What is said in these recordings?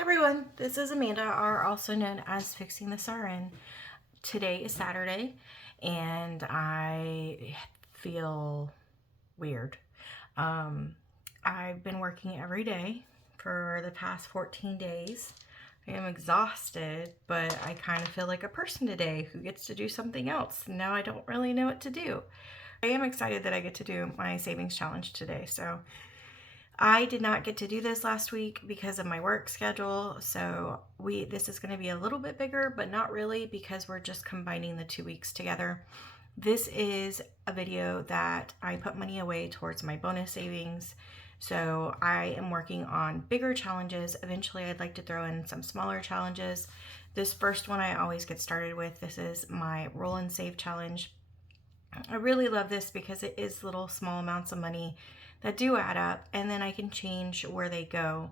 Hey everyone, this is Amanda, or also known as Fixing This RN. Today is Saturday, and I feel weird. I've been working every day for the past 14 days. I am exhausted, but I kind of feel like a person today who gets to do something else. Now I don't really know what to do. I am excited that I get to do my savings challenge today, so I did not get to do this last week because of my work schedule, so this is going to be a little bit bigger, but not really because we're just combining the 2 weeks together. This is a video that I put money away towards my bonus savings, so I am working on bigger challenges. Eventually, I'd like to throw in some smaller challenges. This first one I always get started with. This is my Roll and Save challenge. I really love this because it is little small amounts of money that do add up, and then I can change where they go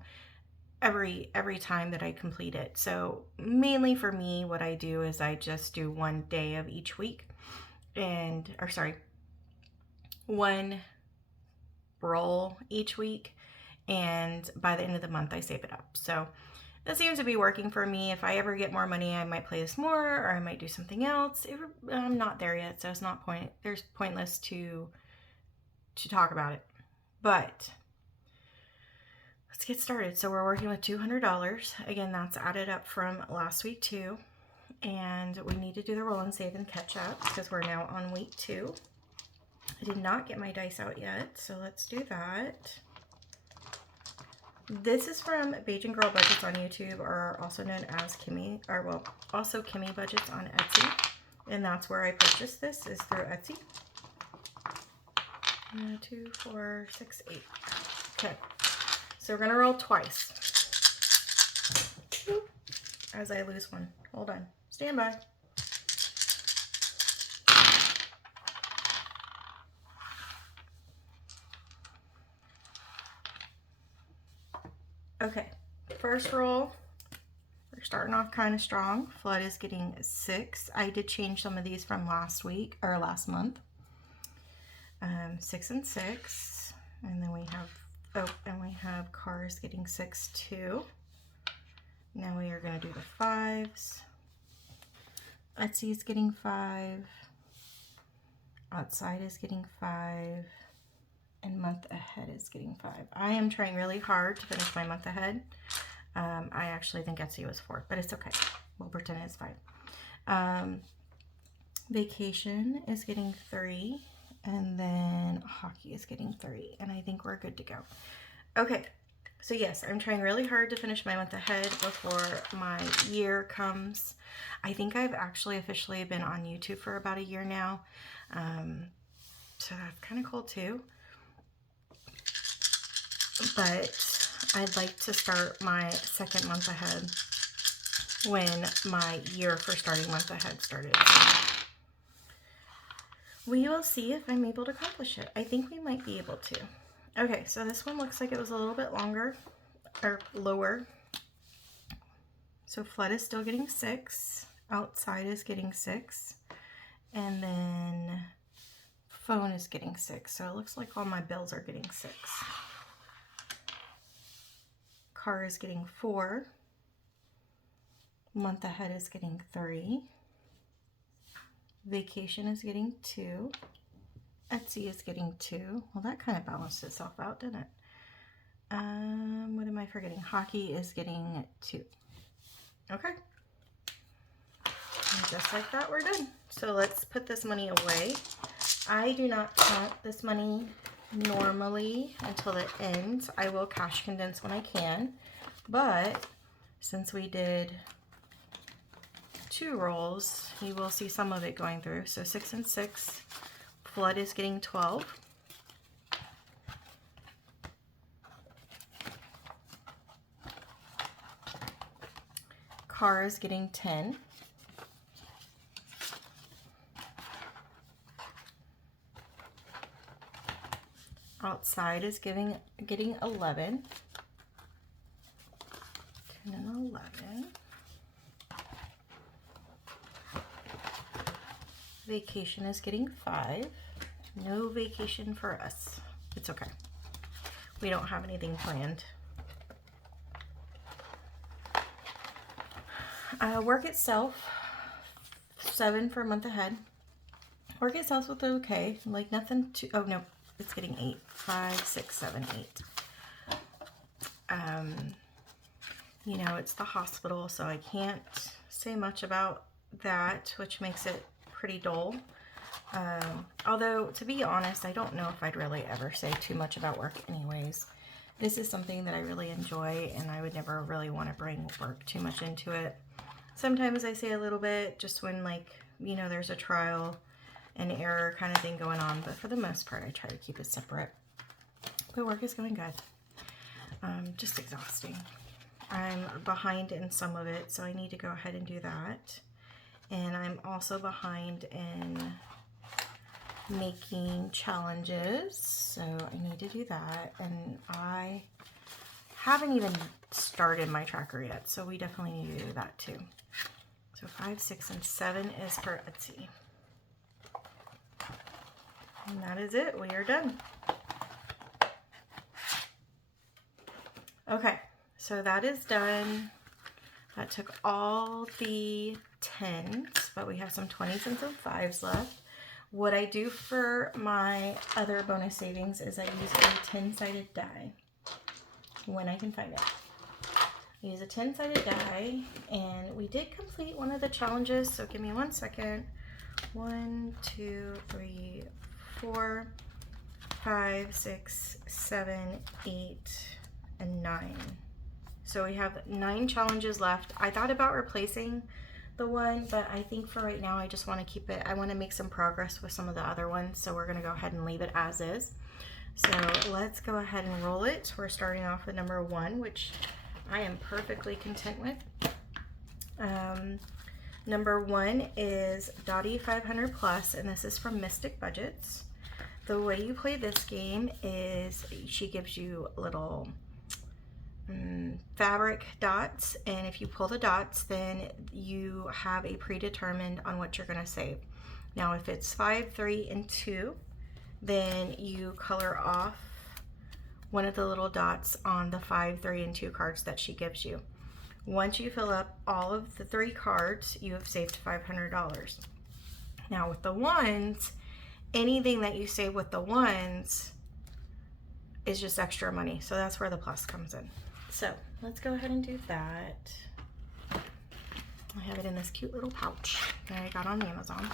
every time that I complete it. So mainly for me, what I do is I just do one day of each week, one roll each week, and by the end of the month I save it up. So that seems to be working for me. If I ever get more money, I might play this more, or I might do something else. I'm not there yet, so it's not pointless to talk about it. But let's get started. So we're working with $200. Again, that's added up from last week too. And we need to do the roll and save and catch up because we're now on week 2. I did not get my dice out yet, so let's do that. This is from Beige and Girl Budgets on YouTube, or also known as Kimmy, also Kimmy Budgets on Etsy. And that's where I purchased this, is through Etsy. 2, 4, 6, 8. Okay, so we're gonna roll twice. As I lose one. Hold on. Stand by. Okay, first roll. We're starting off kind of strong. Flood is getting 6. I did change some of these from last week or last month. 6 and 6, and then we have Cars getting 6 too. Now we are going to do the 5s. Etsy is getting 5. Outside is getting 5. And Month Ahead is getting 5. I am trying really hard to finish my month ahead. I actually think Etsy was 4, but it's okay. We'll pretend it's 5. Vacation is getting 3. And then Hockey is getting 3. And I think we're good to go. Okay. So yes, I'm trying really hard to finish my month ahead before my year comes. I think I've actually officially been on YouTube for about a year now. So that's kind of cool too. But I'd like to start my second month ahead when my year for starting month ahead started. We will see if I'm able to accomplish it. I think we might be able to. Okay, so this one looks like it was a little bit longer, or lower. So Flood is still getting 6. Outside is getting 6. And then Phone is getting 6. So it looks like all my bills are getting 6. Car is getting 4. Month Ahead is getting 3. Vacation is getting 2. Etsy is getting 2. Well, that kind of balanced itself out, didn't it? What am I forgetting? Hockey is getting 2. Okay. And just like that, we're done. So let's put this money away. I do not count this money normally until it ends. I will cash condense when I can, but since we did 2 rolls, you will see some of it going through. So 6 and 6. Flood is getting 12. Car is getting 10. Outside is getting 11. 10 and 11. Vacation is getting 5. No vacation for us. It's okay. We don't have anything planned. Work itself, 7 for a month ahead. Work itself was okay. Like nothing too, oh no, it's getting 8. 5, 6, 7, 8. You know, it's the hospital, so I can't say much about that, which makes it pretty dull. Although, to be honest, I don't know if I'd really ever say too much about work anyways. This is something that I really enjoy, and I would never really want to bring work too much into it. Sometimes I say a little bit, just when, like, you know, there's a trial and error kind of thing going on, but for the most part, I try to keep it separate. But work is going good. Just exhausting. I'm behind in some of it, so I need to go ahead and do that. And I'm also behind in making challenges, so I need to do that. And I haven't even started my tracker yet, so we definitely need to do that too. So 5, 6, and 7 is for Etsy. And that is it. We are done. Okay, so that is done. That took all the 10s, but we have some 20s and some 5s left. What I do for my other bonus savings is I use a 10-sided die when I can find it. I use a 10-sided die, and we did complete one of the challenges, so give me 1 second. 1, 2, 3, 4, 5, 6, 7, 8, and 9. So we have 9 challenges left. I thought about replacing the one, but I think for right now I just want to keep it. I want to make some progress with some of the other ones, so we're going to go ahead and leave it as is. So let's go ahead and roll it. We're starting off with number 1, which I am perfectly content with. Number 1 is Dottie 500 Plus, and this is from Mystic Budgets. The way you play this game is she gives you little fabric dots, and if you pull the dots, then you have a predetermined on what you're going to save. Now if it's 5, 3, and 2, then you color off one of the little dots on the 5, 3, and 2 cards that she gives you. Once you fill up all of the 3 cards, you have saved $500. Now with the ones, anything that you save with the ones is just extra money, so that's where the plus comes in. So let's go ahead and do that. I have it in this cute little pouch that I got on Amazon.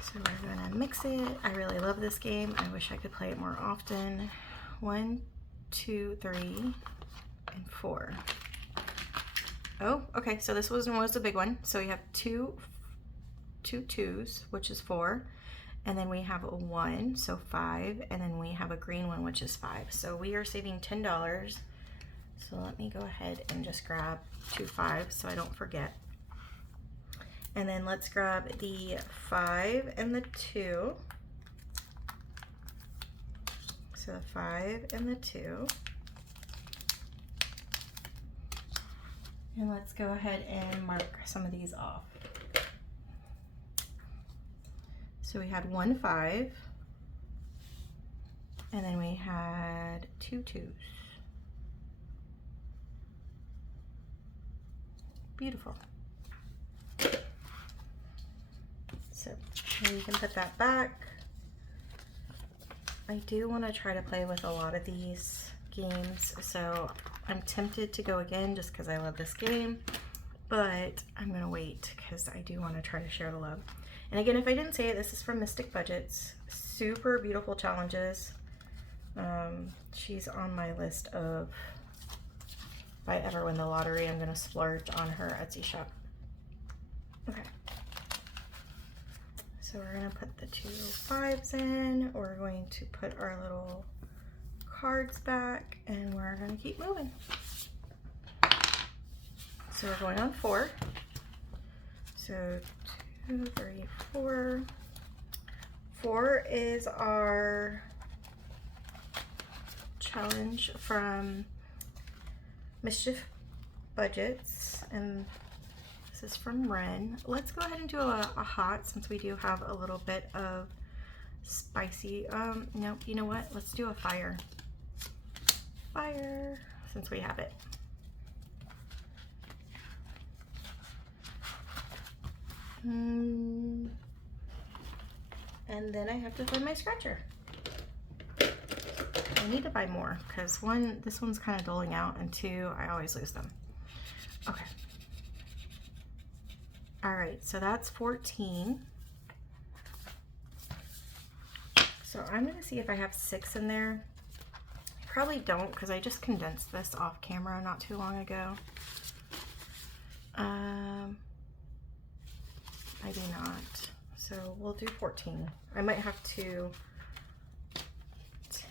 So we're gonna mix it. I really love this game. I wish I could play it more often. 1, 2, 3, and 4. Oh, okay, so this was a big one. So we have two 2s, which is 4. And then we have a 1, so 5, and then we have a green one, which is 5. So we are saving $10. So let me go ahead and just grab 2 5s so I don't forget. And then let's grab the 5 and the 2. So the 5 and the 2. And let's go ahead and mark some of these off. So we had 1 5, and then we had 2 2s. Beautiful. So you can put that back. I do want to try to play with a lot of these games, so I'm tempted to go again just because I love this game, but I'm going to wait because I do want to try to share the love. And again, if I didn't say it, this is from Mystic Budgets. Super beautiful challenges. She's on my list of, if I ever win the lottery, I'm going to splurge on her Etsy shop. Okay. So we're going to put the 2 5s in. We're going to put our little cards back, and we're going to keep moving. So we're going on 4. So 2, 3, 4. 4 is our challenge from Mischief Budgets, and this is from Ren. Let's go ahead and do a hot, since we do have a little bit of spicy. No, you know what? Let's do a fire. Fire, since we have it. And then I have to find my scratcher. I need to buy more because one, this one's kind of doling out, and two, I always lose them. Okay. All right, so that's 14. So I'm gonna see if I have 6 in there. I probably don't because I just condensed this off camera not too long ago. I do not. So we'll do 14. I might have to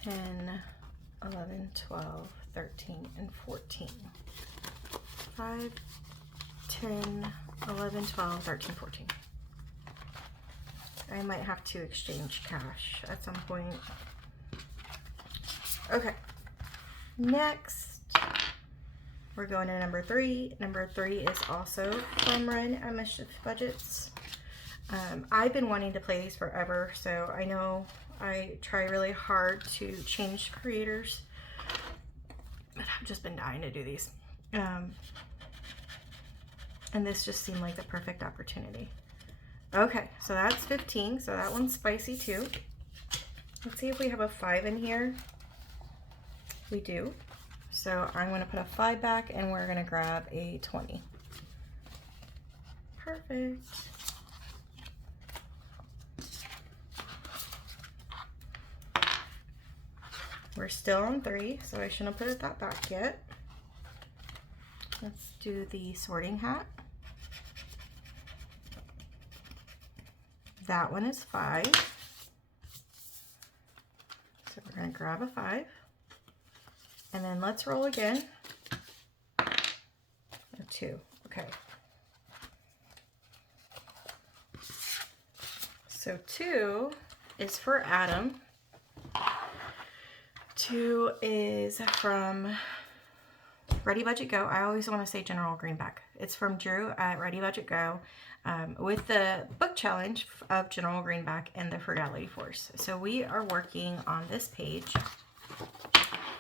10, 11, 12, 13, and 14. 5, 10, 11, 12, 13, 14. I might have to exchange cash at some point. Okay. Next, we're going to number 3. Number 3 is also from Run at Mischief Budgets. I've been wanting to play these forever, so I know I try really hard to change creators, but I've just been dying to do these. And this just seemed like the perfect opportunity. Okay, so that's 15, so that one's spicy too. Let's see if we have a 5 in here. We do. So I'm going to put a 5 back, and we're going to grab a 20. Perfect. We're still on 3, so I shouldn't have put that back yet. Let's do the sorting hat. That one is 5. So we're going to grab a 5. And then let's roll again. A 2. Okay. So 2 is for Adam. 2 is from Ready Budget Go. I always want to say General Greenback. It's from Drew at Ready Budget Go with the book challenge of General Greenback and the Frugality Force. So we are working on this page,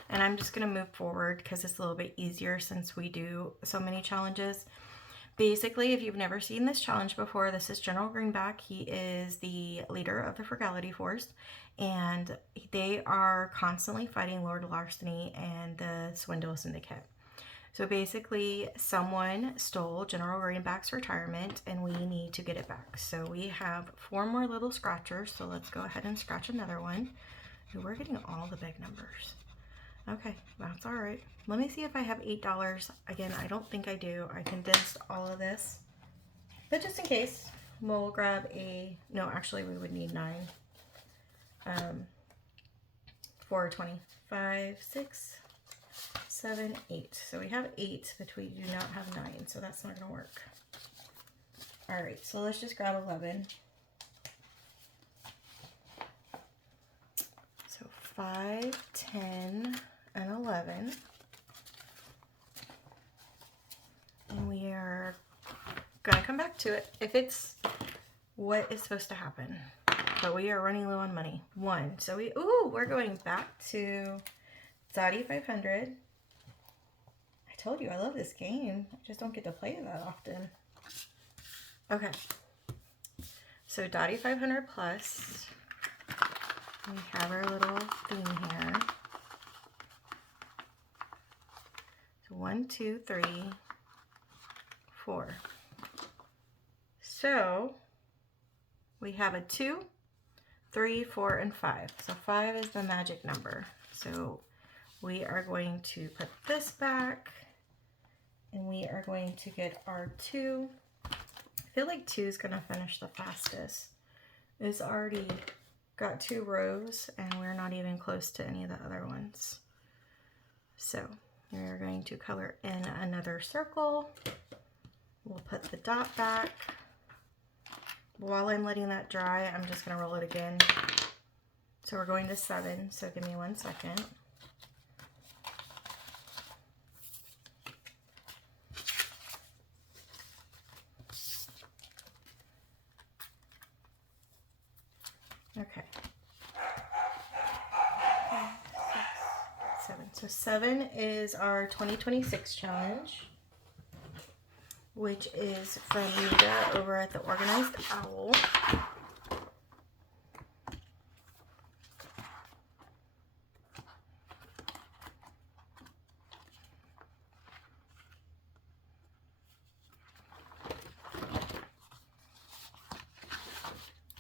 and I'm just going to move forward because it's a little bit easier since we do so many challenges. Basically, if you've never seen this challenge before, this is General Greenback. He is the leader of the Frugality Force, and they are constantly fighting Lord Larceny and the Swindle Syndicate. So basically, someone stole General Greenback's retirement, and we need to get it back. So we have 4 more little scratchers, so let's go ahead and scratch another one. And we're getting all the big numbers. Okay, that's all right. Let me see if I have $8. Again, I don't think I do. I condensed all of this. But just in case, we'll grab a... No, actually, we would need 9. 4, 20, 5, 6, 7, 8. So we have 8, but we do not have 9, so that's not going to work. All right, so let's just grab 11. So 5, 10, and 11. And we are going to come back to it if it's what is supposed to happen. But we are running low on money. 1. So we're going back to Dottie 500. I told you I love this game. I just don't get to play it that often. Okay. So Dottie 500 plus. We have our little thing here. So 1, 2, 3, 4. So we have a 2, 3, 4, and 5. So 5 is the magic number. So we are going to put this back, and we are going to get our 2. I feel like 2 is going to finish the fastest. It's already got 2 rows, and we're not even close to any of the other ones. So we're going to color in another circle. We'll put the dot back. While I'm letting that dry, I'm just going to roll it again. So we're going to 7, so give me 1 second. Okay. 5, 6, 7. So 7 is our 2026 challenge. which is from Nita over at the Organized Owl.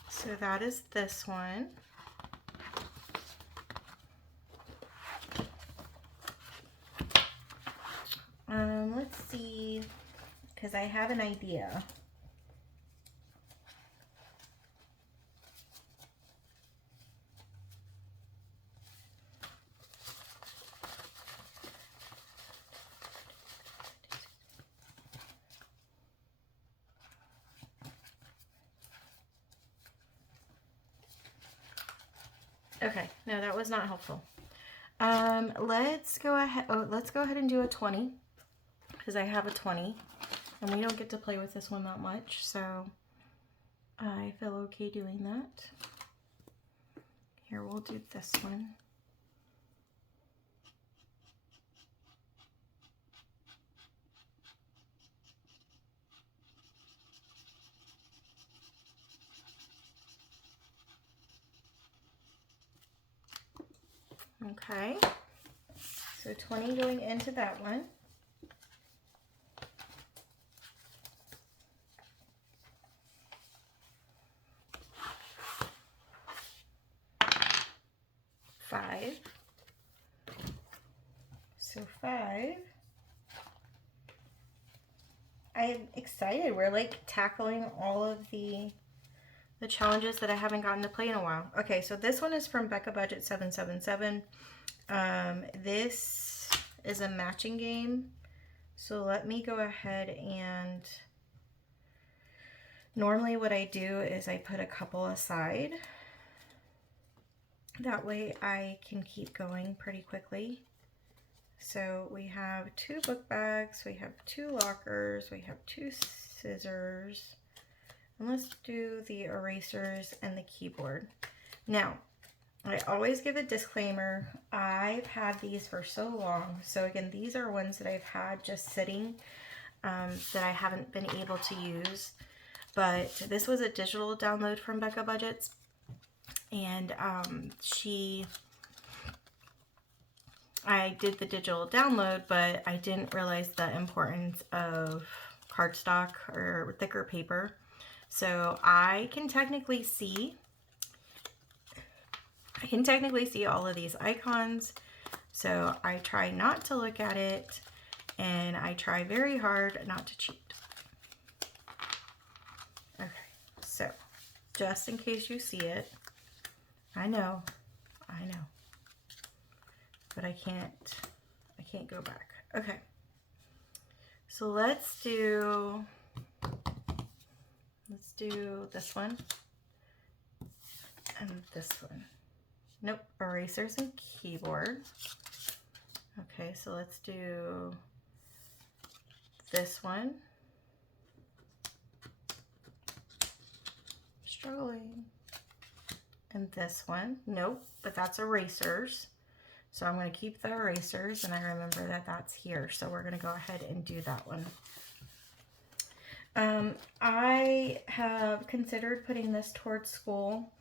So that is this one. Let's see, because I have an idea. Okay, no, that was not helpful. Let's go ahead and do a 20, because I have a 20, and we don't get to play with this one that much, so I feel okay doing that. Here, we'll do this one. Okay, so 20 going into that one. Five. So 5. I'm excited. We're like tackling all of the challenges that I haven't gotten to play in a while. Okay, so this one is from Becca Budget 777. This is a matching game. So let me go ahead and normally what I do is I put a couple aside. That way I can keep going pretty quickly. So we have 2 book bags, we have 2 lockers, we have 2 scissors, and let's do the erasers and the keyboard. Now, I always give a disclaimer. I've had these for so long. So again, these are ones that I've had just sitting that I haven't been able to use. But this was a digital download from Becca Budgets. And I did the digital download, but I didn't realize the importance of cardstock or thicker paper. So I can technically see all of these icons. So I try not to look at it, and I try very hard not to cheat. Okay, so just in case you see it, I know, but I can't go back. Okay, so let's do this one and this one. Nope, erasers and keyboard. Okay, so let's do this one. Struggling. And this one. Nope, but that's erasers. So I'm going to keep the erasers, and I remember that that's here. So we're going to go ahead and do that one. I have considered putting this towards school,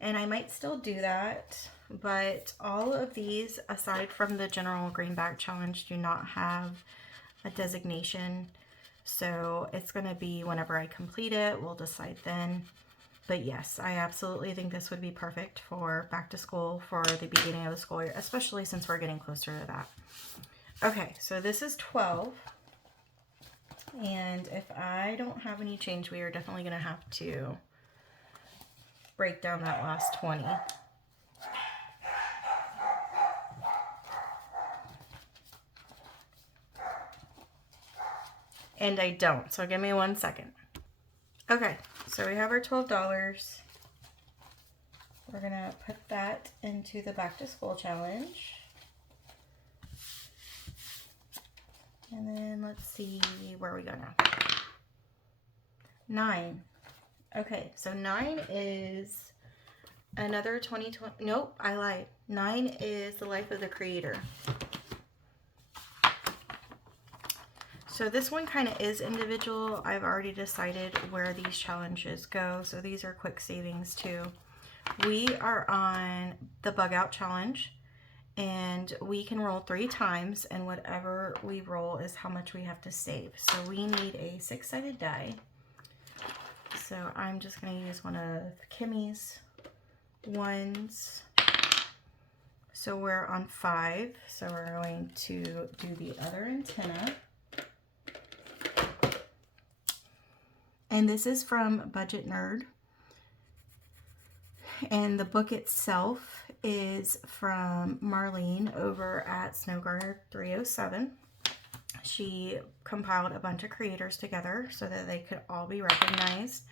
and I might still do that, but all of these, aside from the General Greenback Challenge, do not have a designation. So it's going to be whenever I complete it, we'll decide then. But yes, I absolutely think this would be perfect for back to school for the beginning of the school year, especially since we're getting closer to that. Okay, so this is 12. And if I don't have any change, we are definitely going to have to break down that last 20. And I don't, so give me 1 second. Okay, so we have our $12. We're gonna put that into the back to school challenge. And then let's see where we go now. 9. Okay, so 9 is another 2020. Nope, I lied. 9 is the life of the creator. So this one kind of is individual. I've already decided where these challenges go. So these are quick savings too. We are on the bug out challenge, and we can roll 3 times, and whatever we roll is how much we have to save. So we need a 6-sided die. So I'm just going to use one of Kimmy's ones. So we're on 5. So we're going to do the other antenna. And this is from Budget Nerd. And the book itself is from Marlene over at Snow Gardener 307. She compiled a bunch of creators together so that they could all be recognized.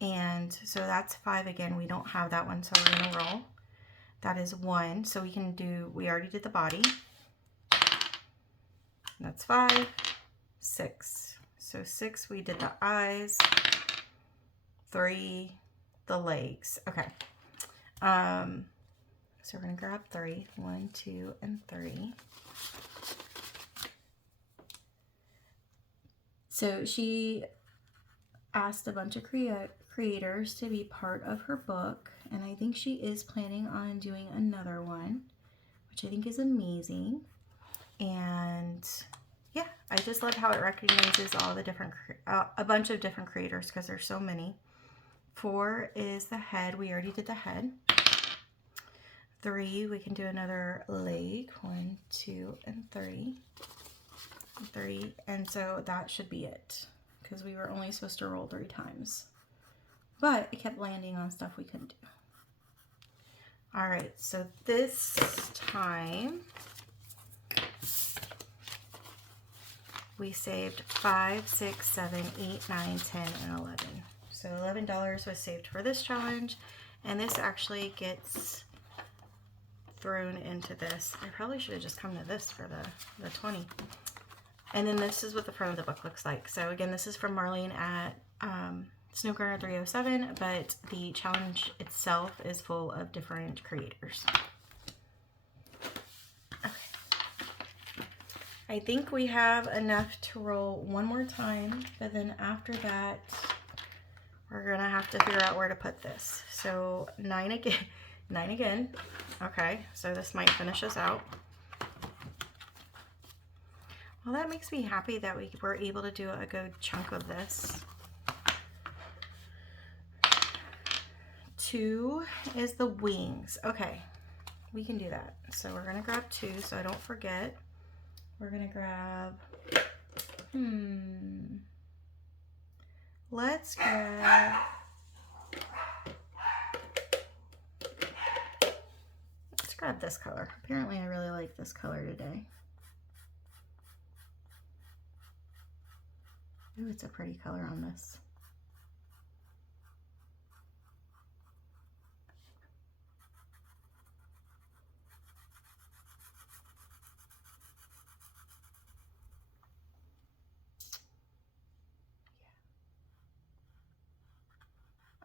And so that's 5 again. We don't have that one, so we're going to roll. That is 1. So we can do, we already did the body. That's 5, 6. So 6, we did the eyes. 3, the legs. Okay. So we're going to grab 3. 1, 2, and 3. So she asked a bunch of creators to be part of her book, and I think she is planning on doing another one, which I think is amazing. And yeah, I just love how it recognizes all the different, a bunch of different creators because there's so many. 4 is the head. We already did the head. 3, we can do another leg. 1, 2, and 3. 3, and so that should be it because we were only supposed to roll 3 times. But it kept landing on stuff we couldn't do. All right, so this time we saved 5, 6, 7, 8, 9, 10, and 11. So $11 was saved for this challenge, and this actually gets thrown into this. I probably should have just come to this for the 20. And then this is what the front of the book looks like. So again, this is from Marlene at Snow Gardener 307, but the challenge itself is full of different creators. Okay. I think we have enough to roll one more time, but then after that, we're gonna have to figure out where to put this. So 9 again, 9 again. Okay, so this might finish us out. Well, that makes me happy that we were able to do a good chunk of this. 2 is the wings. Okay, we can do that. So we're gonna grab 2 so I don't forget. We're gonna grab, let's grab, this color. Apparently I really like this color today. Ooh, it's a pretty color on this.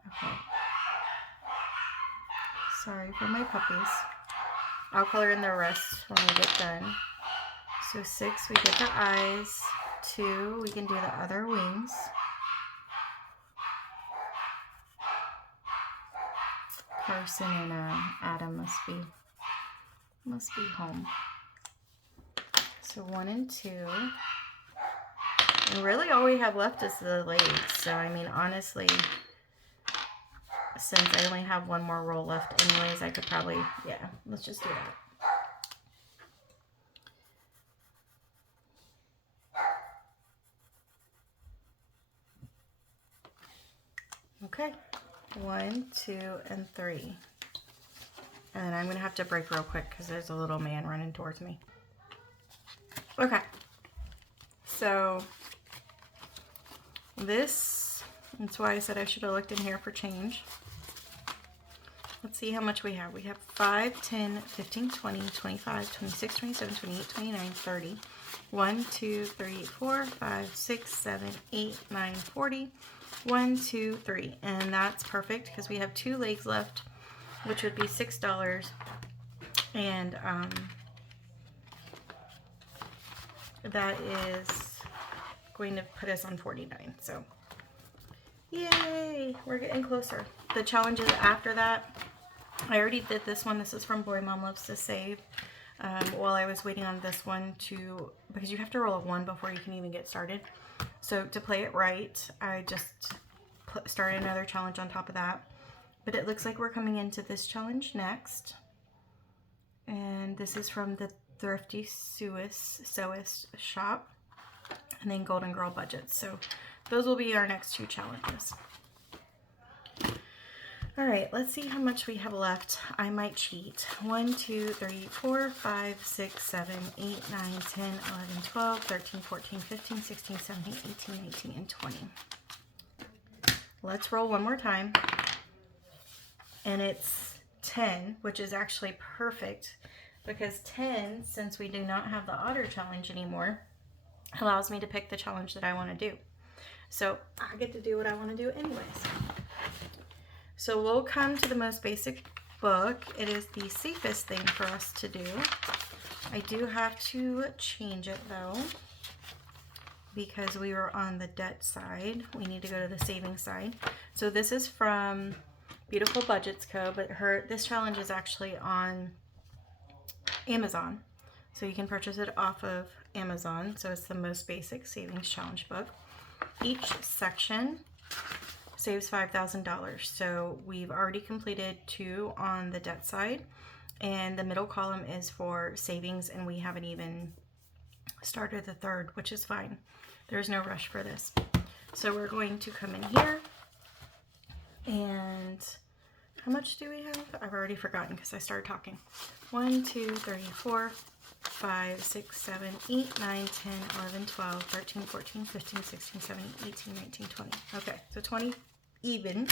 Okay. Sorry for my puppies. I'll color in the rest when we get done. So 6, we get the eyes. 2, we can do the other wings. Carson and Adam must be home. So 1 and 2. And really all we have left is the legs. So I mean, honestly, since I only have one more roll left anyways, I could probably, yeah, let's just do that. Okay, 1, 2, and 3. And I'm gonna have to break real quick because there's a little man running towards me. Okay, so that's why I said I should have looked in here for change. Let's see how much we have. We have 5, 10, 15, 20, 25, 26, 27, 28, 29, 30. 1, 2, 3, 4, 5, 6, 7, 8, 9, 40. 1, 2, 3. And that's perfect because we have 2 legs left, which would be $6. And that is going to put us on 49. So yay, we're getting closer. The challenges after that, I already did this one. This is from Boy Mom Loves to Save. While I was waiting on this one because you have to roll a 1 before you can even get started. So to play it right, I just started another challenge on top of that. But it looks like we're coming into this challenge next. And this is from the Thrifty Sewist shop. And then Golden Girl Budgets. So those will be our next 2 challenges. All right, let's see how much we have left. I might cheat. 1, 2, 3, 4, 5, 6, 7, 8, 9, 10, 11, 12, 13, 14, 15, 16, 17, 18, 19, and 20. Let's roll one more time. And it's 10, which is actually perfect because 10, since we do not have the otter challenge anymore, allows me to pick the challenge that I want to do. So I get to do what I want to do anyways. So we'll come to the most basic book. It is the safest thing for us to do. I do have to change it though, because we were on the debt side. We need to go to the savings side. So this is from Beautiful Budgets Co., but this challenge is actually on Amazon. So you can purchase it off of Amazon. So it's the most basic savings challenge book. Each section saves $5,000. So we've already completed 2 on the debt side, and the middle column is for savings, and we haven't even started the 3rd, which is fine. There's no rush for this. So we're going to come in here, and how much do we have? I've already forgotten because I started talking. 1, 2, 3, 4, 5, 6, 7, 8, 9, 10, 11, 12, 13, 14, 15, 16, 17, 18, 19, 20. Okay, so 20 even.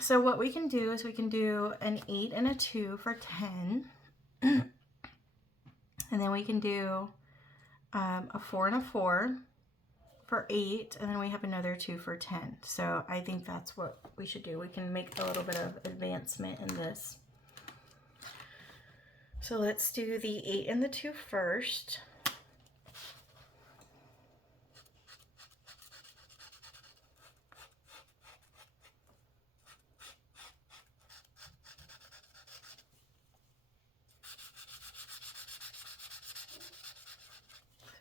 So what we can do is we can do an 8 and a 2 for 10. And then we can do a 4 and a 4 for 8. And then we have another 2 for 10. So I think that's what we should do. We can make a little bit of advancement in this. So let's do the 8 and the 2 first.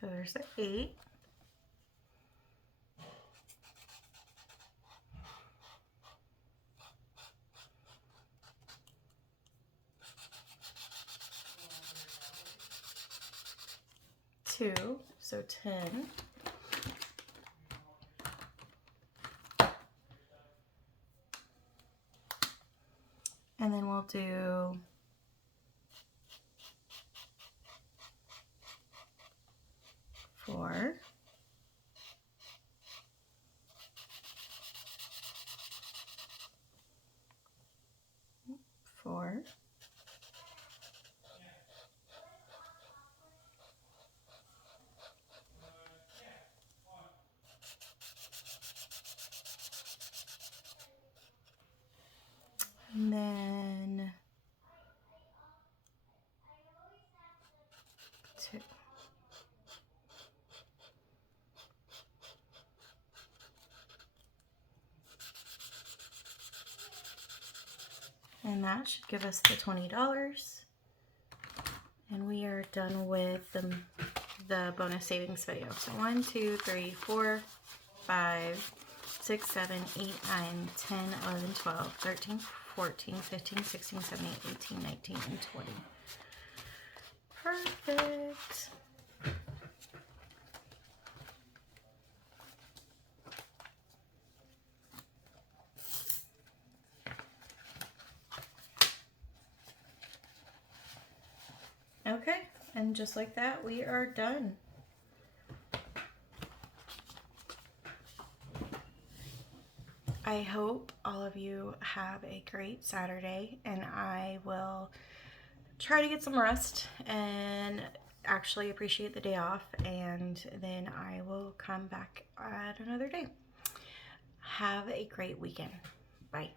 So there's the 8. Two, so 10. And then we'll do 4. 4. And then 2. And that should give us the $20. And we are done with the bonus savings video. So 1, 2, 3, 4, 5, 6, 7, 8, 9, 10, 11, 12, 13, 14, 15, 16, 17, 18, 19, and 20. Perfect. Okay, and just like that, we are done. I hope all of you have a great Saturday, and I will try to get some rest and actually appreciate the day off, and then I will come back at another day. Have a great weekend. Bye.